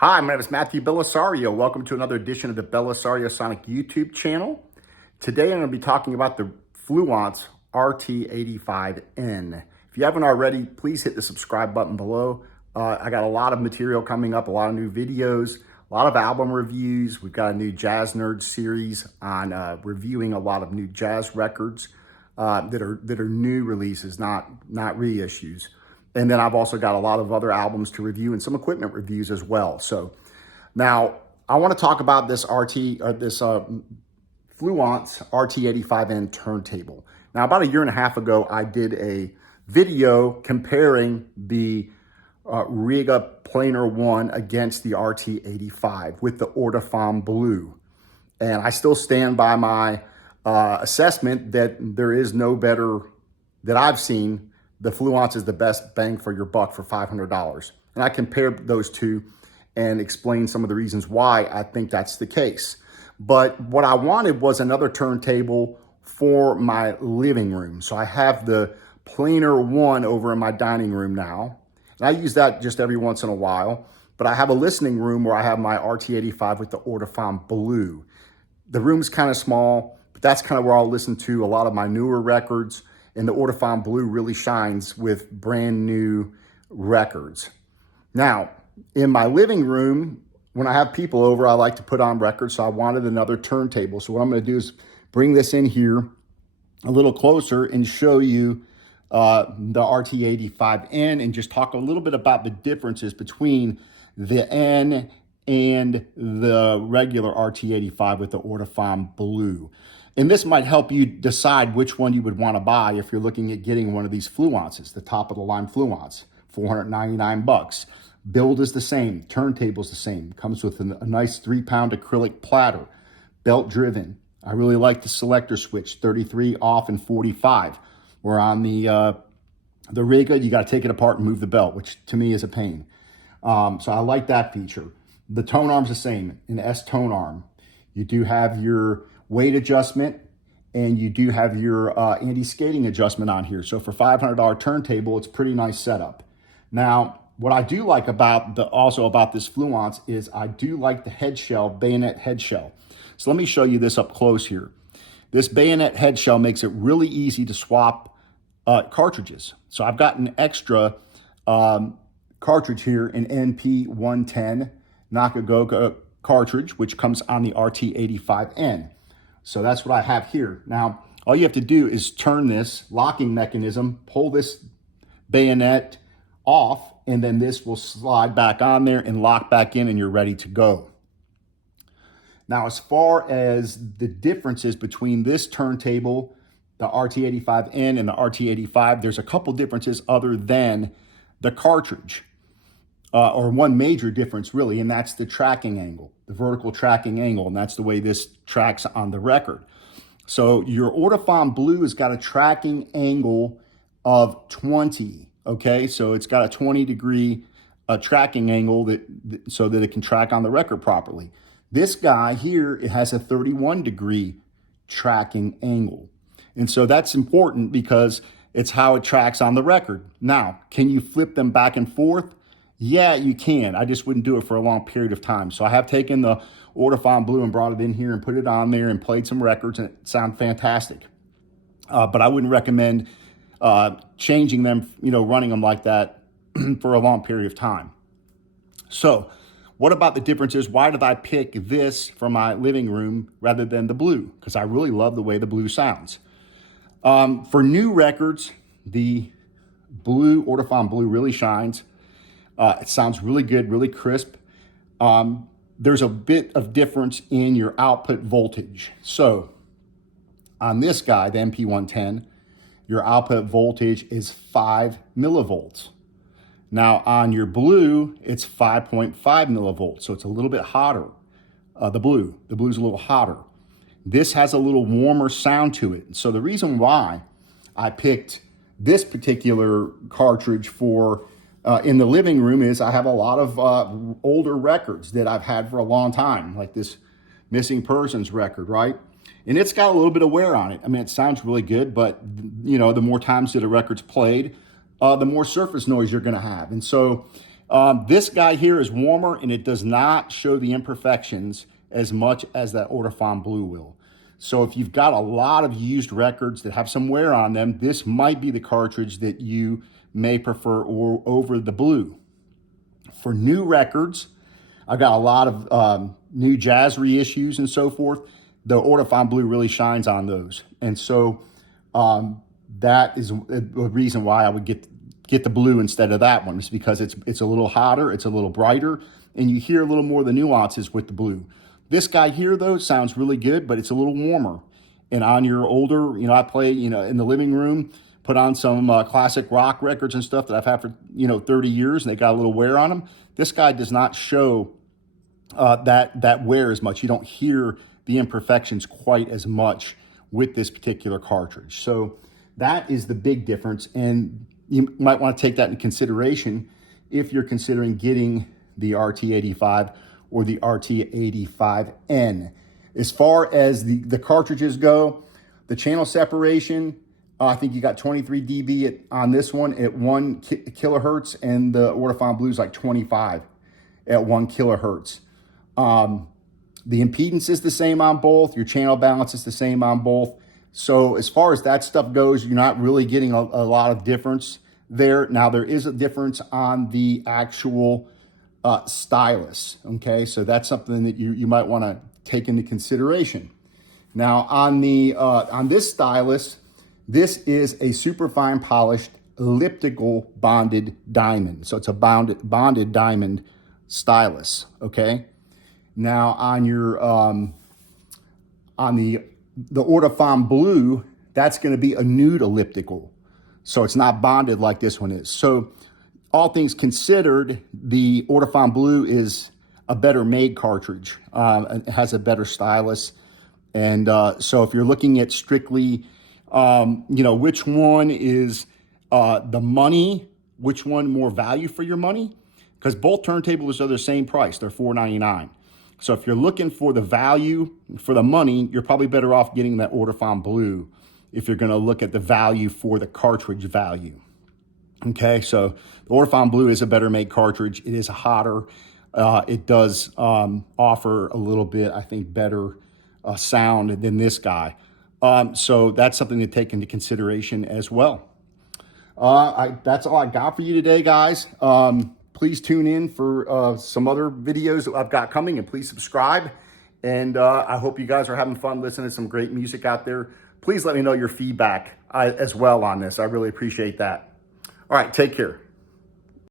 Hi, my name is Matthew Bellisario. Welcome to another edition of the Bellisario Sonic YouTube channel. Today I'm going to be talking about the Fluance RT85N. If you haven't already, please hit the subscribe button below. I got a lot of material coming up, a lot of new videos, a lot of album reviews. We've got a new Jazz Nerd series on reviewing a lot of new jazz records that are new releases, not reissues. And then I've also got a lot of other albums to review and some equipment reviews as well. So now I want to talk about this Fluance RT85N turntable. Now, about a year and a half ago, I did a video comparing the Riga Planar 1 against the RT85 with the Ortofon Blue. And I still stand by my assessment that there is no better that I've seen. The Fluance is the best bang for your buck for $500. And I compared those two and explained some of the reasons why I think that's the case. But what I wanted was another turntable for my living room. So I have the Planar 1 over in my dining room now. And I use that just every once in a while. But I have a listening room where I have my RT85 with the Ortofon Blue. The room's kind of small, but that's kind of where I'll listen to a lot of my newer records. And the Ortofon Blue really shines with brand new records. Now, in my living room, when I have people over, I like to put on records, so I wanted another turntable. So what I'm going to do is bring this in here a little closer and show you the RT85N and just talk a little bit about the differences between the N and the regular RT85 with the Ortofon Blue. And this might help you decide which one you would want to buy if you're looking at getting one of these Fluances, the top of the line Fluance, $499. Build is the same, turntable's the same. Comes with a nice 3-pound acrylic platter, belt driven. I really like the selector switch, 33 off and 45. Where on the Riga, you got to take it apart and move the belt, which to me is a pain. So I like that feature. The tone arm's the same, an S tone arm. You do have your weight adjustment, and you do have your anti-skating adjustment on here. So for $500 turntable, it's a pretty nice setup. Now, what I do like about this Fluance is I do like the head shell, bayonet head shell. So let me show you this up close here. This bayonet head shell makes it really easy to swap cartridges. So I've got an extra cartridge here, an NP110 Nakagoga cartridge, which comes on the RT85N. So that's what I have here. Now, all you have to do is turn this locking mechanism, pull this bayonet off, and then this will slide back on there and lock back in, and you're ready to go. Now, as far as the differences between this turntable, the RT85N and the RT85, there's a couple differences other than the cartridge. Or one major difference really, and that's the tracking angle, the vertical tracking angle, and that's the way this tracks on the record. So your Ortofon Blue has got a tracking angle of 20, okay? So it's got a 20-degree tracking angle so that it can track on the record properly. This guy here, it has a 31-degree tracking angle. And so that's important because it's how it tracks on the record. Now, can you flip them back and forth? Yeah, you can. I just wouldn't do it for a long period of time. So I have taken the Ortofon Blue and brought it in here and put it on there and played some records, and it sounded fantastic. But I wouldn't recommend changing them, running them like that for a long period of time. So what about the differences? Why did I pick this for my living room rather than the blue? Because I really love the way the blue sounds. For new records, the blue, Ortofon Blue, really shines. It sounds really good, really crisp. There's a bit of difference in your output voltage. So on this guy, the MP110, your output voltage is 5 millivolts. Now on your blue, it's 5.5 millivolts. So it's a little bit hotter, the blue's a little hotter. This has a little warmer sound to it. So the reason why I picked this particular cartridge for in the living room is I have a lot of older records that I've had for a long time, like this Missing Persons record, right? And it's got a little bit of wear on it. I mean, it sounds really good, but the more times that a record's played, the more surface noise you're going to have. And so This guy here is warmer, and it does not show the imperfections as much as that Ortofon Blue will. So if you've got a lot of used records that have some wear on them, this might be the cartridge that you may prefer over the blue. For new records, I've got a lot of new jazz reissues and so forth. The Ortofon Blue really shines on those. And so that is a reason why I would get the blue instead of that one. It's because it's a little hotter, it's a little brighter, and you hear a little more of the nuances with the blue. This guy here, though, sounds really good, but it's a little warmer. And on your older, I play, in the living room, put on some classic rock records and stuff that I've had for, 30 years, and they got a little wear on them. This guy does not show that wear as much. You don't hear the imperfections quite as much with this particular cartridge. So that is the big difference, and you might want to take that into consideration if you're considering getting the RT85 or the RT85N. As far as the cartridges go, the channel separation, I think you got 23 dB on this one at 1 kilohertz, and the Ortofon Blue is like 25 at 1 kilohertz. The impedance is the same on both. Your channel balance is the same on both. So as far as that stuff goes, you're not really getting a lot of difference there. Now, there is a difference on the actual stylus, okay? So that's something that you might want to take into consideration. Now, on this stylus, this is a superfine polished elliptical bonded diamond. So it's a bonded diamond stylus, okay? Now, on your on the Ortofon Blue, that's going to be a nude elliptical. So it's not bonded like this one is. So all things considered, the Ortofon Blue is a better made cartridge. It has a better stylus. And so if you're looking at strictly, which one is the money, which one more value for your money? Because both turntables are the same price. They're $4.99. So if you're looking for the value for the money, you're probably better off getting that Ortofon Blue if you're going to look at the value for the cartridge value. Okay, so the Ortofon Blue is a better made cartridge. It is hotter. It does offer a little bit, I think, better sound than this guy. So that's something to take into consideration as well. That's all I got for you today, guys. Please tune in for some other videos that I've got coming, and please subscribe. And I hope you guys are having fun listening to some great music out there. Please let me know your feedback as well on this. I really appreciate that. All right, take care.